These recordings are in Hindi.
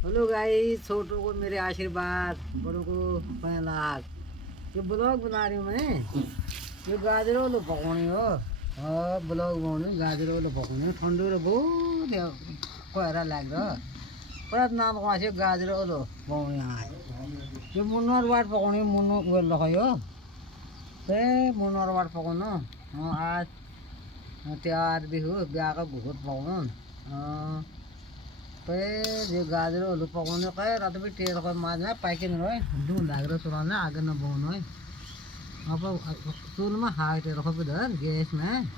हेलो गाइस, छोटों को मेरे आशीर्वाद, बड़ों को लाख। ये ब्लॉग बना रही हूँ मैं। ये गाजरों लो पकौड़ी हो। हाँ, ब्लॉग बनाऊँ गाजरों लो पकौड़ी ठंडो रो बहुत कोहरा लग रहा। पर नाम कहाँ से गाजरों लो पकौड़ी आए। ये मुन्नर वाट पकौड़ी मुन्नो वेल लगायो। ते मुन्नर वाट पकाउनु। आज तिहार बिहु बिहाको भोज पकाउनु। ये गाजर आलू पकाने का है रात भी टेढ़ कर मारना पैकिंग रहे दूध लाग रहा सुराने आगे न बोनो है अब चूल में हाई टेढ़ कर इधर गैस में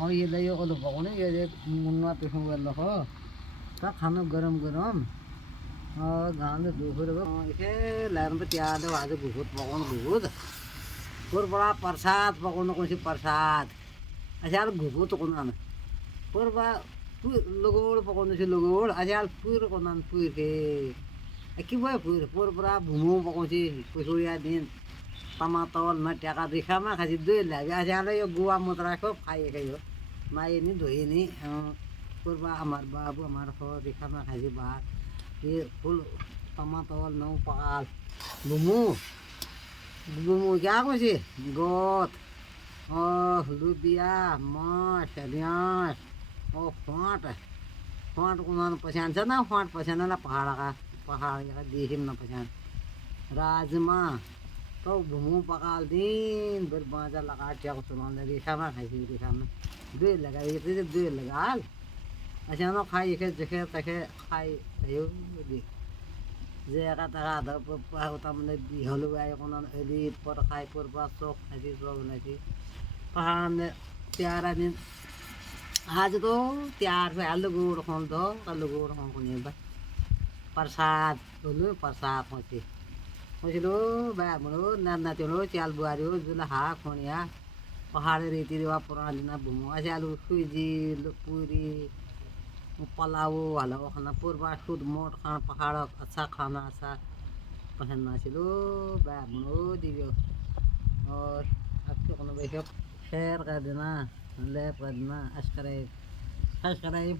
और ये ले आलू पकाने ये मुन्ना पिसू कर लो तो खाना गरम गरम और गांव में दूसरे इसे लहर पे तैयार है आज बहुत पकाने बहुत और बड़ा प्रसाद पकाने कौन सी प्रसाद अच्छा घुघुत कौन ना पर बा लोगोड़ पकाउने छु लोगोड़ अझाल पुर कोनान पुर के कि भयो पुर पुरा भुमो पकाउँछु पुसुरिया दिन टमाटर न ट्याका रेखामा खासि दुई लाग्यो अझाल यो गुवा मुद्राको खाइएकै हो माये नि धोए नि पूर्व हमार बाबू हमार हो रेखामा खासि भात ये फुल टमाटर नौ पकाल भुमो भुमो क्या कोसी गोत लुबिया मस ऱ्यास ओ फाँट फाँट उन्होंने पहचान से ना फाँट पहचान ना पहाड़ का देखी ना पहचान राजमा तो घूमू पकाल दिन फिर बाजा लगा क्या कुछ सुना रेखा में खाई रेखा में दे लगा ये दे लगा अच्छा ना खाई के देखे तके खाई यो दे जेका तका द होता मैंने दी हलवा आयो कोना एदी पर खाई पर बा सोख खाई सोख नहीं पहाड़ में प्यारा दिन आज तो तैयार पे आलू गुड़ खोल दो आलू गुड़ खोल को नहीं बस प्रसाद बोलो प्रसाद पहुँचे लो बैग बोलो ना चलो चाल बुआरी हो जुला हा खोनिया पहाड़ी रीति रिवाज पुराना दिन घूमो ऐसे आलू सूजी पूरी पलाव हलवा खाना पूर्वा शुद्ध मोट खाना पहाड़ अच्छा खाना अच्छा पहनना चलो बैग बोलो दिव्यो और आपके को शेयर कर देना ले कर देना सब्सक्राइब